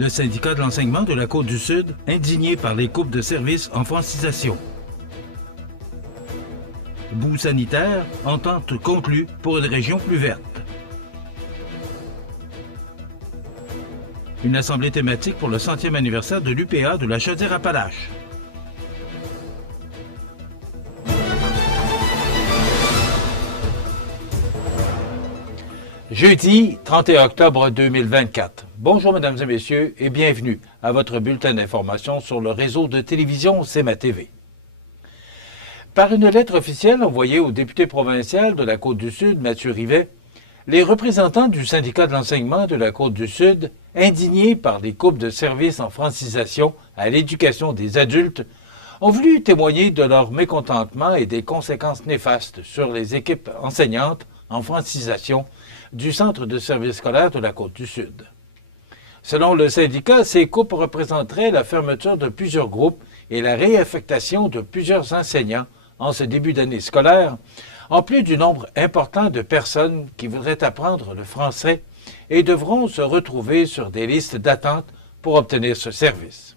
Le syndicat de l'enseignement de la Côte-du-Sud, indigné par les coupes de services en francisation. Boue sanitaire, entente conclue pour une région plus verte. Une assemblée thématique pour le 100e anniversaire de l'UPA de la Chaudière-Appalaches. Jeudi 31 octobre 2024. Bonjour mesdames et messieurs et bienvenue à votre bulletin d'information sur le réseau de télévision CMA TV. Par une lettre officielle envoyée au député provincial de la Côte-du-Sud, Mathieu Rivet, les représentants du syndicat de l'enseignement de la Côte-du-Sud, indignés par les coupes de services en francisation à l'éducation des adultes, ont voulu témoigner de leur mécontentement et des conséquences néfastes sur les équipes enseignantes en francisation du Centre de services scolaires de la Côte-du-Sud. Selon le syndicat, ces coupes représenteraient la fermeture de plusieurs groupes et la réaffectation de plusieurs enseignants en ce début d'année scolaire, en plus du nombre important de personnes qui voudraient apprendre le français et devront se retrouver sur des listes d'attente pour obtenir ce service.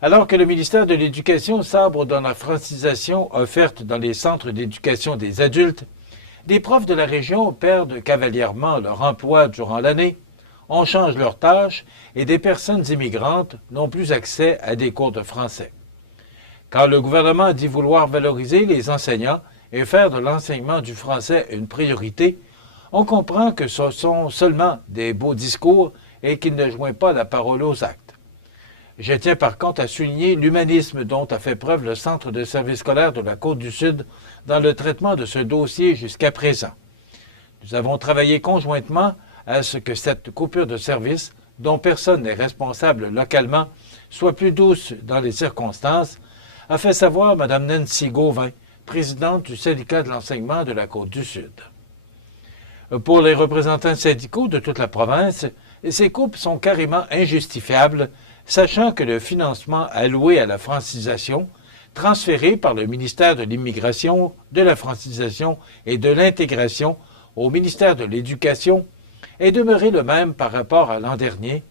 Alors que le ministère de l'Éducation sabre dans la francisation offerte dans les centres d'éducation des adultes, des profs de la région perdent cavalièrement leur emploi durant l'année, on change leurs tâches et des personnes immigrantes n'ont plus accès à des cours de français. Quand le gouvernement dit vouloir valoriser les enseignants et faire de l'enseignement du français une priorité, on comprend que ce sont seulement des beaux discours et qu'il ne joint pas la parole aux actes. Je tiens par contre à souligner l'humanisme dont a fait preuve le Centre de services scolaires de la Côte-du-Sud dans le traitement de ce dossier jusqu'à présent. Nous avons travaillé conjointement à ce que cette coupure de service, dont personne n'est responsable localement, soit plus douce dans les circonstances, a fait savoir Mme Nancy Gauvin, présidente du syndicat de l'enseignement de la Côte-du-Sud. Pour les représentants syndicaux de toute la province, ces coupes sont carrément injustifiables, sachant que le financement alloué à la francisation, transféré par le ministère de l'Immigration, de la francisation et de l'intégration au ministère de l'Éducation, est demeuré le même par rapport à l'an dernier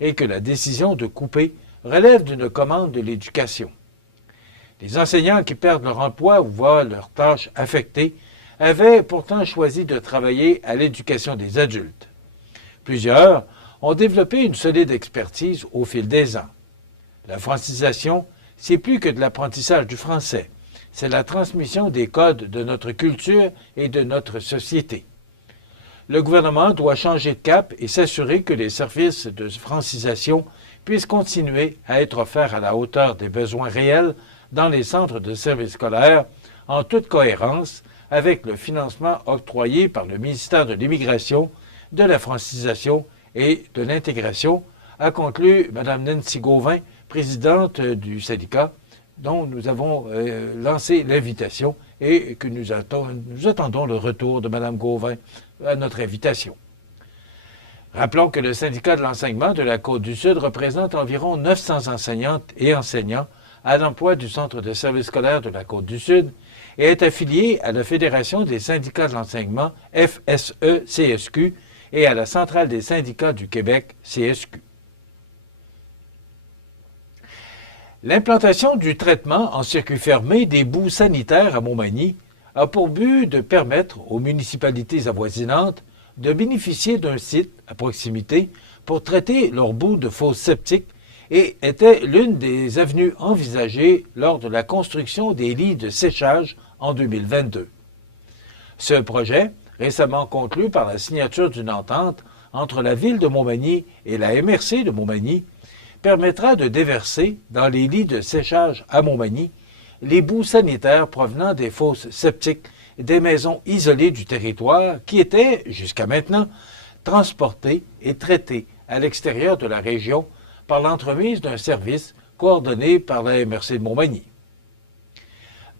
et que la décision de couper relève d'une commande de l'Éducation. Les enseignants qui perdent leur emploi ou voient leurs tâches affectées avaient pourtant choisi de travailler à l'éducation des adultes. Plusieurs ont développé une solide expertise au fil des ans. La francisation, c'est plus que de l'apprentissage du français, c'est la transmission des codes de notre culture et de notre société. Le gouvernement doit changer de cap et s'assurer que les services de francisation puissent continuer à être offerts à la hauteur des besoins réels dans les centres de services scolaires, en toute cohérence avec le financement octroyé par le ministère de l'Immigration, de la francisation et de l'intégration, a conclu Mme Nancy Gauvin, présidente du syndicat, dont nous avons lancé l'invitation et que nous attendons le retour de Mme Gauvin à notre invitation. Rappelons que le syndicat de l'enseignement de la Côte-du-Sud représente environ 900 enseignantes et enseignants à l'emploi du Centre de services scolaires de la Côte-du-Sud et est affilié à la Fédération des syndicats de l'enseignement, FSE-CSQ, et à la Centrale des syndicats du Québec, CSQ. L'implantation du traitement en circuit fermé des boues sanitaires à Montmagny a pour but de permettre aux municipalités avoisinantes de bénéficier d'un site à proximité pour traiter leurs boues de fosses septiques et était l'une des avenues envisagées lors de la construction des lits de séchage en 2022. Ce projet, récemment conclu par la signature d'une entente entre la Ville de Montmagny et la MRC de Montmagny, permettra de déverser dans les lits de séchage à Montmagny les boues sanitaires provenant des fosses septiques des maisons isolées du territoire qui étaient, jusqu'à maintenant, transportées et traitées à l'extérieur de la région par l'entremise d'un service coordonné par la MRC de Montmagny.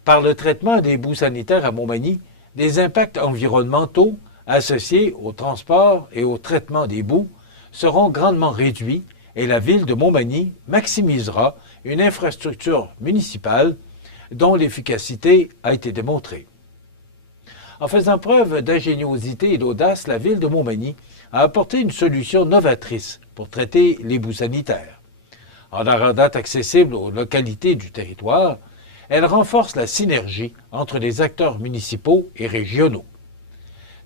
Par le traitement des boues sanitaires à Montmagny, des impacts environnementaux associés au transport et au traitement des boues seront grandement réduits et la Ville de Montmagny maximisera une infrastructure municipale dont l'efficacité a été démontrée. En faisant preuve d'ingéniosité et d'audace, la Ville de Montmagny a apporté une solution novatrice pour traiter les boues sanitaires. En la rendant accessible aux localités du territoire, elle renforce la synergie entre les acteurs municipaux et régionaux.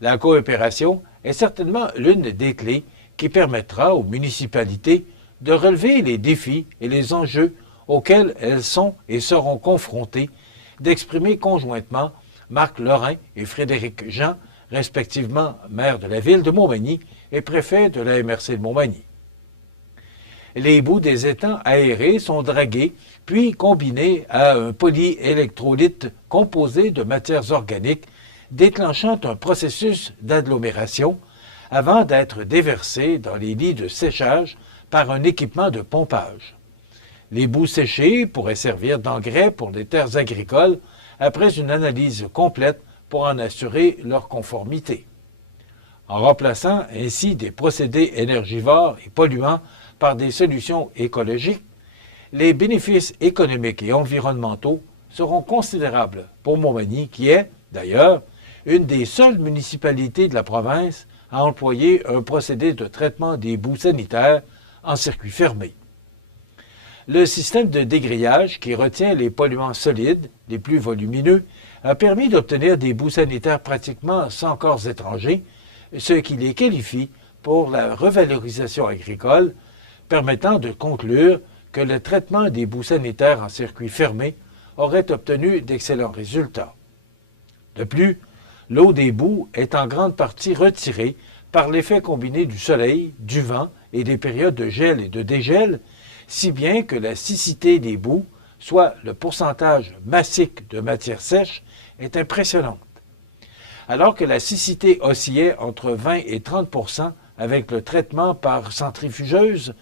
La coopération est certainement l'une des clés qui permettra aux municipalités de relever les défis et les enjeux auxquels elles sont et seront confrontées, d'exprimer conjointement Marc Lorrain et Frédéric Jean, respectivement maire de la ville de Montmagny et préfet de la MRC de Montmagny. Les boues des étangs aérés sont dragués puis combinés à un polyélectrolyte composé de matières organiques, déclenchant un processus d'agglomération avant d'être déversés dans les lits de séchage par un équipement de pompage. Les boues séchées pourraient servir d'engrais pour les terres agricoles après une analyse complète pour en assurer leur conformité. En remplaçant ainsi des procédés énergivores et polluants par des solutions écologiques, les bénéfices économiques et environnementaux seront considérables pour Montmagny, qui est, d'ailleurs, une des seules municipalités de la province à employer un procédé de traitement des boues sanitaires en circuit fermé. Le système de dégrillage qui retient les polluants solides, les plus volumineux, a permis d'obtenir des boues sanitaires pratiquement sans corps étrangers, ce qui les qualifie pour la revalorisation agricole, permettant de conclure que le traitement des boues sanitaires en circuit fermé aurait obtenu d'excellents résultats. De plus, l'eau des boues est en grande partie retirée par l'effet combiné du soleil, du vent et des périodes de gel et de dégel, si bien que la siccité des boues, soit le pourcentage massique de matière sèche, est impressionnante. Alors que la siccité oscillait entre 20 et 30 % avec le traitement par centrifugeuse,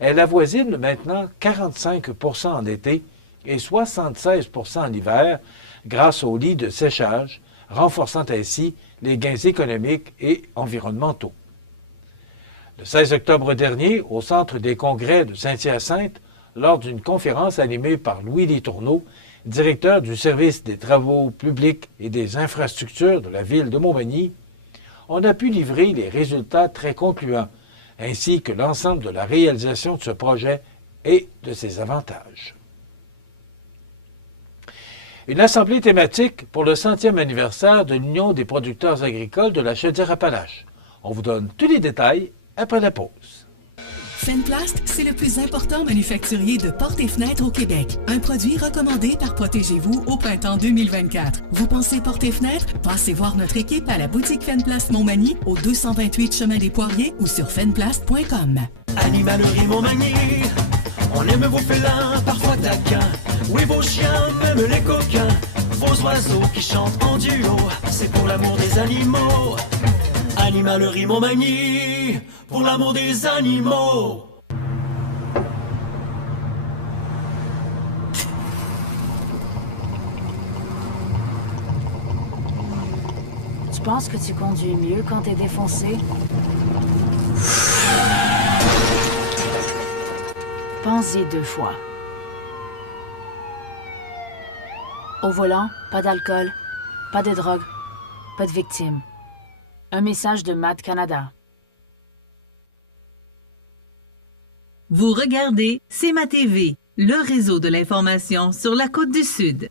elle avoisine maintenant 45 % en été et 76 % en hiver grâce aux lits de séchage, renforçant ainsi les gains économiques et environnementaux. Le 16 octobre dernier, au Centre des congrès de Saint-Hyacinthe, lors d'une conférence animée par Louis Letourneau, directeur du service des travaux publics et des infrastructures de la ville de Montmagny, on a pu livrer les résultats très concluants, ainsi que l'ensemble de la réalisation de ce projet et de ses avantages. Une assemblée thématique pour le 100e anniversaire de l'Union des producteurs agricoles de la Chaudière-Appalaches. On vous donne tous les détails après la pause. Fenplast, c'est le plus important manufacturier de portes et fenêtres au Québec. Un produit recommandé par Protégez-vous au printemps 2024. Vous pensez portes et fenêtres? Passez voir notre équipe à la boutique Fenplast Montmagny au 228 chemin des Poiriers ou sur fenplast.com. Animalerie Montmagny, on aime vos félins, parfois taquins. Oui, vos chiens, même les coquins. Vos oiseaux qui chantent en duo, c'est pour l'amour des animaux. Animalerie Montmagny, pour l'amour des animaux. Tu penses que tu conduis mieux quand t'es défoncé? Pense-y 2 fois. Au volant, pas d'alcool, pas de drogue, pas de victimes. Un message de MAD Canada. Vous regardez CMA TV, le réseau de l'information sur la Côte-du-Sud.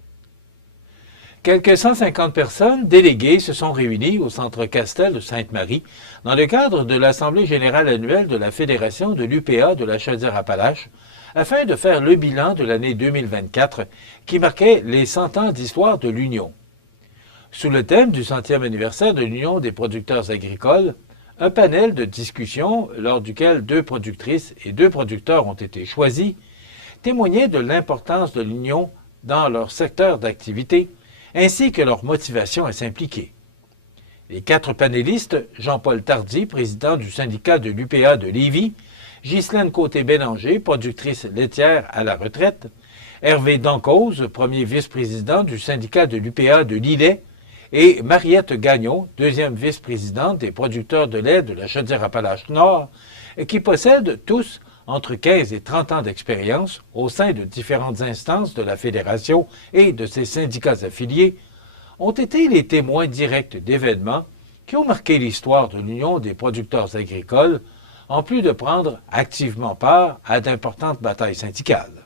Quelques 150 personnes déléguées se sont réunies au Centre Castel de Sainte-Marie dans le cadre de l'Assemblée générale annuelle de la Fédération de l'UPA de la Chaudière-Appalaches afin de faire le bilan de l'année 2024 qui marquait les 100 ans d'histoire de l'Union. Sous le thème du 100e anniversaire de l'Union des producteurs agricoles, un panel de discussion lors duquel 2 productrices et 2 producteurs ont été choisis témoignait de l'importance de l'Union dans leur secteur d'activité ainsi que leur motivation à s'impliquer. Les 4 panélistes, Jean-Paul Tardy, président du syndicat de l'UPA de Lévis, Ghislaine Côté-Bélanger, productrice laitière à la retraite, Hervé Dancause, premier vice-président du syndicat de l'UPA de Lillet, et Mariette Gagnon, deuxième vice-présidente des producteurs de lait de la Chaudière-Appalaches-Nord, qui possèdent tous entre 15 et 30 ans d'expérience au sein de différentes instances de la Fédération et de ses syndicats affiliés, ont été les témoins directs d'événements qui ont marqué l'histoire de l'Union des producteurs agricoles, en plus de prendre activement part à d'importantes batailles syndicales.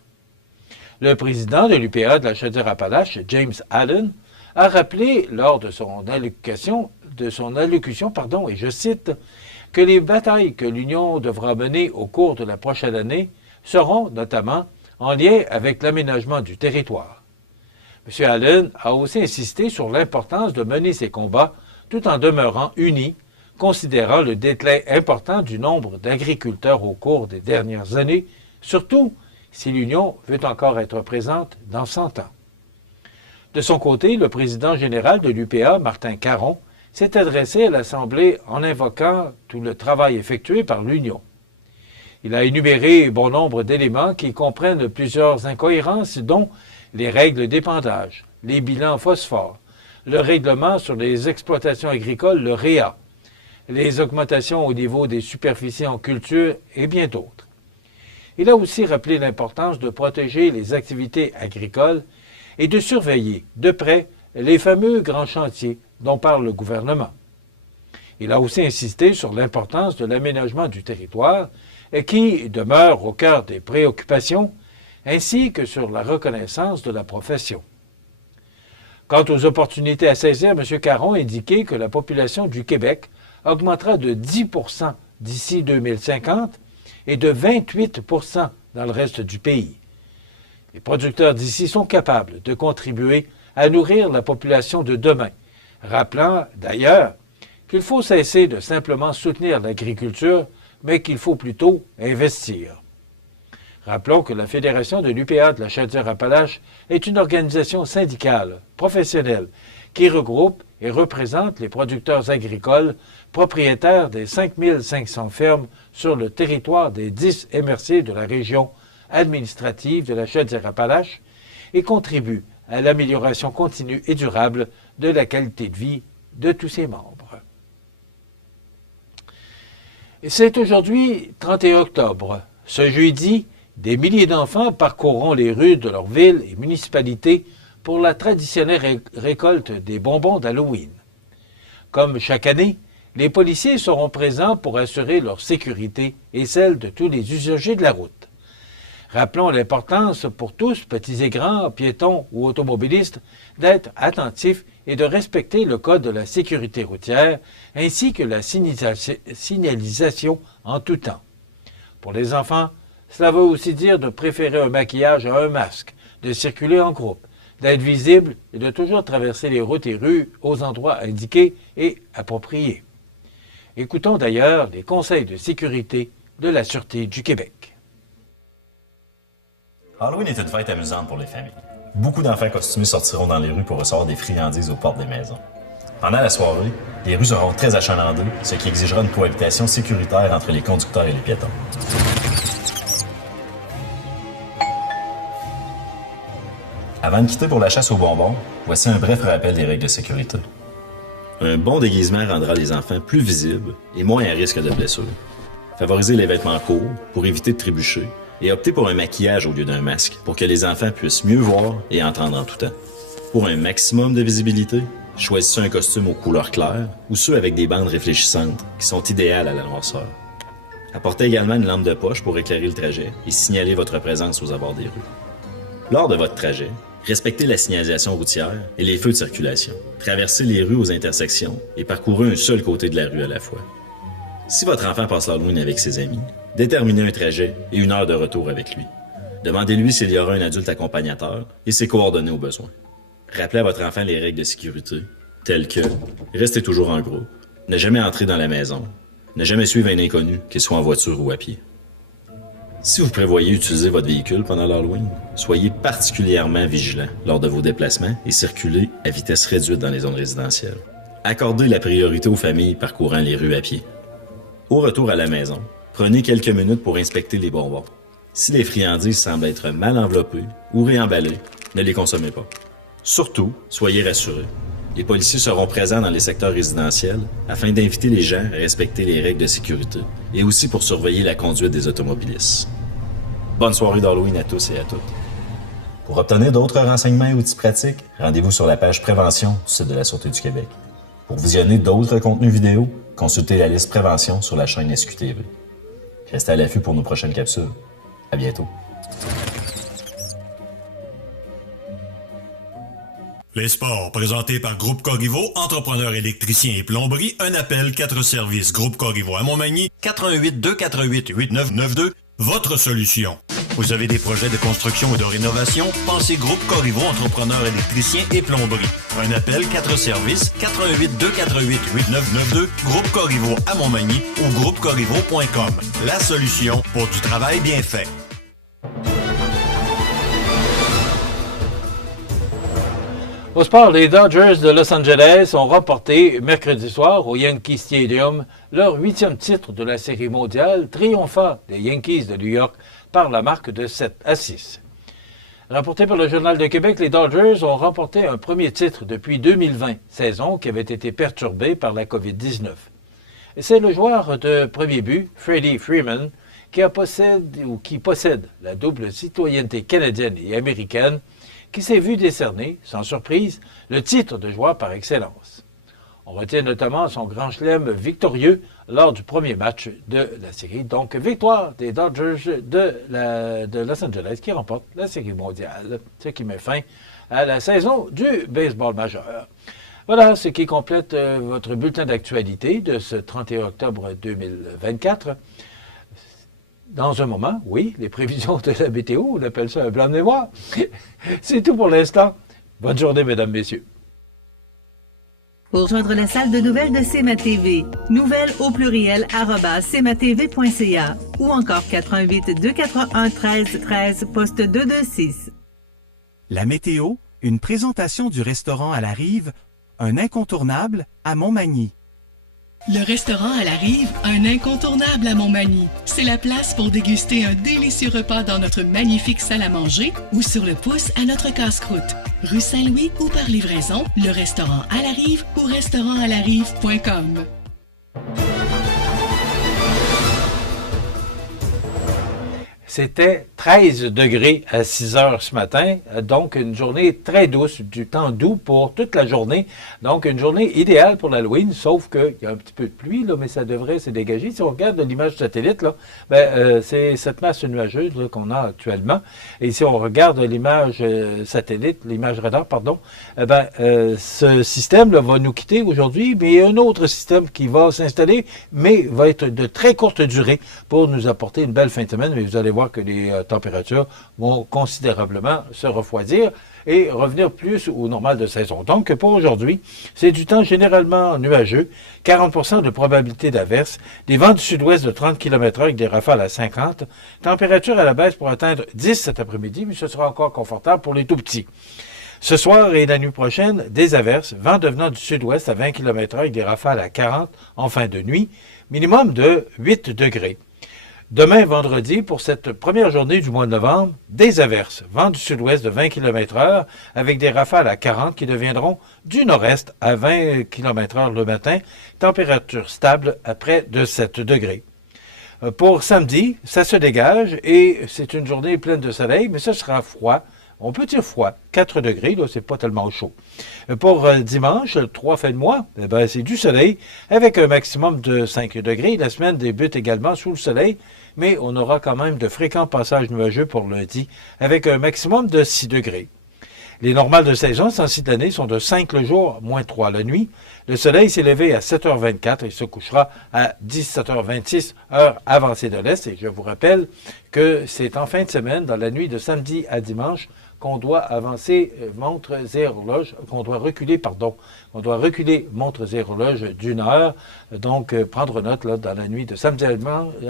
Le président de l'UPA de la Chaudière-Appalaches, James Allen, a rappelé lors de son allocution, et je cite, que les batailles que l'Union devra mener au cours de la prochaine année seront notamment en lien avec l'aménagement du territoire. M. Allen a aussi insisté sur l'importance de mener ces combats tout en demeurant unis, considérant le déclin important du nombre d'agriculteurs au cours des dernières années, surtout si l'Union veut encore être présente dans 100 ans. De son côté, le président général de l'UPA, Martin Caron, s'est adressé à l'Assemblée en invoquant tout le travail effectué par l'Union. Il a énuméré bon nombre d'éléments qui comprennent plusieurs incohérences, dont les règles d'épandage, les bilans phosphore, le règlement sur les exploitations agricoles, le REA, les augmentations au niveau des superficies en culture et bien d'autres. Il a aussi rappelé l'importance de protéger les activités agricoles et de surveiller de près les fameux grands chantiers dont parle le gouvernement. Il a aussi insisté sur l'importance de l'aménagement du territoire qui demeure au cœur des préoccupations, ainsi que sur la reconnaissance de la profession. Quant aux opportunités à saisir, M. Caron a indiqué que la population du Québec augmentera de 10 % d'ici 2050 et de 28 % dans le reste du pays. Les producteurs d'ici sont capables de contribuer à nourrir la population de demain, rappelant d'ailleurs qu'il faut cesser de simplement soutenir l'agriculture, mais qu'il faut plutôt investir. Rappelons que la Fédération de l'UPA de la Chaudière-Appalaches est une organisation syndicale, professionnelle, qui regroupe et représente les producteurs agricoles propriétaires des 5 500 fermes sur le territoire des 10 MRC de la région administrative de la Chaudière-Appalaches et contribue à l'amélioration continue et durable de la qualité de vie de tous ses membres. C'est aujourd'hui 31 octobre. Ce jeudi, des milliers d'enfants parcourront les rues de leur ville et municipalité pour la traditionnelle récolte des bonbons d'Halloween. Comme chaque année, les policiers seront présents pour assurer leur sécurité et celle de tous les usagers de la route. Rappelons l'importance pour tous, petits et grands, piétons ou automobilistes, d'être attentifs et de respecter le code de la sécurité routière ainsi que la signalisation en tout temps. Pour les enfants, cela veut aussi dire de préférer un maquillage à un masque, de circuler en groupe, d'être visible et de toujours traverser les routes et rues aux endroits indiqués et appropriés. Écoutons d'ailleurs les conseils de sécurité de la Sûreté du Québec. Halloween est une fête amusante pour les familles. Beaucoup d'enfants costumés sortiront dans les rues pour recevoir des friandises aux portes des maisons. Pendant la soirée, les rues seront très achalandées, ce qui exigera une cohabitation sécuritaire entre les conducteurs et les piétons. Avant de quitter pour la chasse aux bonbons, voici un bref rappel des règles de sécurité. Un bon déguisement rendra les enfants plus visibles et moins à risque de blessures. Favorisez les vêtements courts pour éviter de trébucher et optez pour un maquillage au lieu d'un masque pour que les enfants puissent mieux voir et entendre en tout temps. Pour un maximum de visibilité, choisissez un costume aux couleurs claires ou ceux avec des bandes réfléchissantes qui sont idéales à la noirceur. Apportez également une lampe de poche pour éclairer le trajet et signaler votre présence aux abords des rues. Lors de votre trajet, respectez la signalisation routière et les feux de circulation. Traversez les rues aux intersections et parcourez un seul côté de la rue à la fois. Si votre enfant passe l'Halloween avec ses amis, déterminez un trajet et une heure de retour avec lui. Demandez-lui s'il y aura un adulte accompagnateur et ses coordonnées au besoin. Rappelez à votre enfant les règles de sécurité, telles que restez toujours en groupe, ne jamais entrer dans la maison, ne jamais suivre un inconnu, qu'il soit en voiture ou à pied. Si vous prévoyez utiliser votre véhicule pendant l'Halloween, soyez particulièrement vigilant lors de vos déplacements et circulez à vitesse réduite dans les zones résidentielles. Accordez la priorité aux familles parcourant les rues à pied. Au retour à la maison, prenez quelques minutes pour inspecter les bonbons. Si les friandises semblent être mal enveloppées ou réemballées, ne les consommez pas. Surtout, soyez rassurés. Les policiers seront présents dans les secteurs résidentiels afin d'inviter les gens à respecter les règles de sécurité et aussi pour surveiller la conduite des automobilistes. Bonne soirée d'Halloween à tous et à toutes. Pour obtenir d'autres renseignements et outils pratiques, rendez-vous sur la page Prévention du site de la Sûreté du Québec. Pour visionner d'autres contenus vidéo, consultez la liste prévention sur la chaîne SQTV. Restez à l'affût pour nos prochaines capsules. À bientôt. Les sports, présentés par Groupe Corriveau, entrepreneur électricien et plomberie, un appel, 4 services. Groupe Corriveau à Montmagny, 88 248 8992, votre solution. Vous avez des projets de construction ou de rénovation? Pensez Groupe Corriveau, entrepreneur électricien et plomberie. Un appel, 4 services, 88 248 8992, Groupe Corriveau à Montmagny ou groupecorriveau.com. La solution pour du travail bien fait. Au sport, les Dodgers de Los Angeles ont remporté mercredi soir au Yankee Stadium leur 8e titre de la Série mondiale, triomphant des Yankees de New York par la marque de 7-6. Rapporté par le Journal de Québec, les Dodgers ont remporté un premier titre depuis 2020, saison qui avait été perturbée par la COVID-19. Et c'est le joueur de premier but, Freddie Freeman, qui possède la double citoyenneté canadienne et américaine, qui s'est vu décerner, sans surprise, le titre de joueur par excellence. On retient notamment son grand chelem victorieux lors du premier match de la série. Donc, victoire des Dodgers de Los Angeles qui remporte la série mondiale, ce qui met fin à la saison du baseball majeur. Voilà ce qui complète votre bulletin d'actualité de ce 31 octobre 2024. Dans un moment, oui, les prévisions de la météo, on appelle ça un blanc de mémoire. C'est tout pour l'instant. Bonne journée, mesdames, messieurs. Pour rejoindre la salle de nouvelles de CMA-TV, nouvelles au pluriel @cmatv.ca ou encore 88 241 13 13 poste 226. La météo, une présentation du restaurant à la Rive, un incontournable à Montmagny. Le restaurant à la Rive, un incontournable à Montmagny. C'est la place pour déguster un délicieux repas dans notre magnifique salle à manger ou sur le pouce à notre casse-croûte. Rue Saint-Louis ou par livraison, le restaurant à la Rive ou restaurantalarive.com. C'était 13 degrés à 6 heures ce matin, donc une journée très douce, du temps doux pour toute la journée. Donc une journée idéale pour l'Halloween, sauf qu'il y a un petit peu de pluie, là, mais ça devrait se dégager. Si on regarde l'image satellite, là, c'est cette masse nuageuse là, qu'on a actuellement. Et si on regarde l'image satellite, l'image radar, pardon, ce système là, va nous quitter aujourd'hui, mais il y a un autre système qui va s'installer, mais va être de très courte durée pour nous apporter une belle fin de semaine. Mais vous allez voir que les températures vont considérablement se refroidir et revenir plus au normal de saison. Donc, pour aujourd'hui, c'est du temps généralement nuageux, 40% de probabilité d'averse, des vents du sud-ouest de 30 km/h avec des rafales à 50, température à la baisse pour atteindre 10 cet après-midi, mais ce sera encore confortable pour les tout-petits. Ce soir et la nuit prochaine, des averses, vent devenant du sud-ouest à 20 km/h avec des rafales à 40 en fin de nuit, minimum de 8 degrés. Demain, vendredi, pour cette première journée du mois de novembre, des averses, vent du sud-ouest de 20 km/h avec des rafales à 40 qui deviendront du nord-est à 20 km/h le matin, température stable à près de 7 degrés. Pour samedi, ça se dégage et c'est une journée pleine de soleil, mais ce sera froid. On peut dire froid, 4 degrés, là, c'est pas tellement chaud. Pour dimanche, le 3 fin de mois, c'est du soleil avec un maximum de 5 degrés. La semaine débute également sous le soleil, mais on aura quand même de fréquents passages nuageux pour lundi avec un maximum de 6 degrés. Les normales de saison, sans de l'année, sont de 5 le jour, moins 3 la nuit. Le soleil s'est levé à 7h24 et se couchera à 17h26, heure avancée de l'Est. Et je vous rappelle que c'est en fin de semaine, dans la nuit de samedi à dimanche, qu'on doit avancer montres et horloges, qu'on doit reculer montres et horloges d'une heure. Donc, prendre note là, dans la nuit de samedi à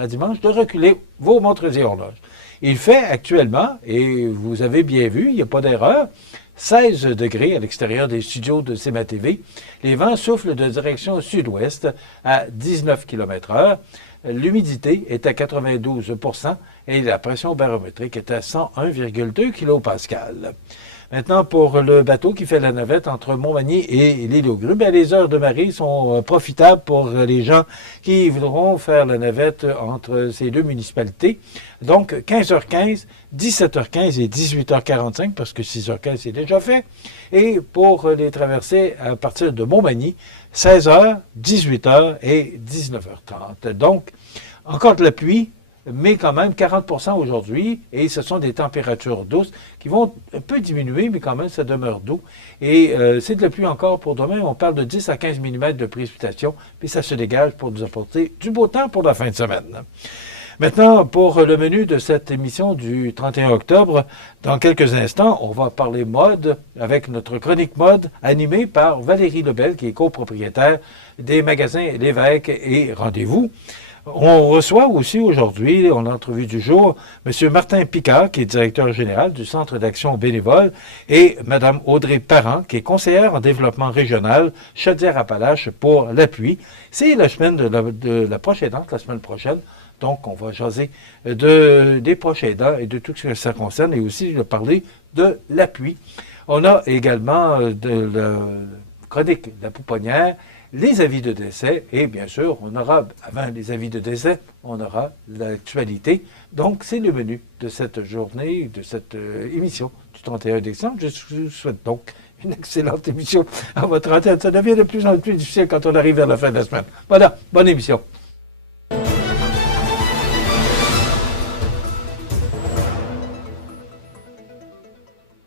dimanche de reculer vos montres et horloges. Il fait actuellement, et vous avez bien vu, il n'y a pas d'erreur, 16 degrés à l'extérieur des studios de CMA-TV. Les vents soufflent de direction sud-ouest à 19 km/h. L'humidité est à 92% et la pression barométrique est à 101,2 kPa. Maintenant, pour le bateau qui fait la navette entre Montmagny et l'île aux Grues, les heures de marée sont profitables pour les gens qui voudront faire la navette entre ces deux municipalités. Donc, 15h15, 17h15 et 18h45, parce que 6h15 c'est déjà fait. Et pour les traversées à partir de Montmagny, 16h, 18h et 19h30. Donc, encore de la pluie, mais quand même 40% aujourd'hui, et ce sont des températures douces qui vont un peu diminuer, mais quand même ça demeure doux. Et c'est de la pluie encore pour demain, on parle de 10 à 15 mm de précipitations, puis ça se dégage pour nous apporter du beau temps pour la fin de semaine. Maintenant, pour le menu de cette émission du 31 octobre, dans quelques instants, on va parler mode avec notre chronique mode animée par Valérie Lebel, qui est copropriétaire des magasins L'Évêque et Rendez-vous. On reçoit aussi aujourd'hui, en entrevue du jour, M. Martin Picard, qui est directeur général du Centre d'action bénévole, et Mme Audrey Parent, qui est conseillère en développement régional Chaudière-Appalaches pour l'appui. C'est la semaine de la proche aidante, la semaine prochaine. Donc, on va jaser des proches aidants et de tout ce que ça concerne, et aussi de parler de l'appui. On a également de la chronique de la pouponnière, les avis de décès, et bien sûr, on aura, avant les avis de décès, on aura l'actualité. Donc, c'est le menu de cette journée, de cette émission du 31 décembre. Je vous souhaite donc une excellente émission à votre antenne. Ça devient de plus en plus difficile quand on arrive vers la fin de la semaine. Voilà, bonne émission.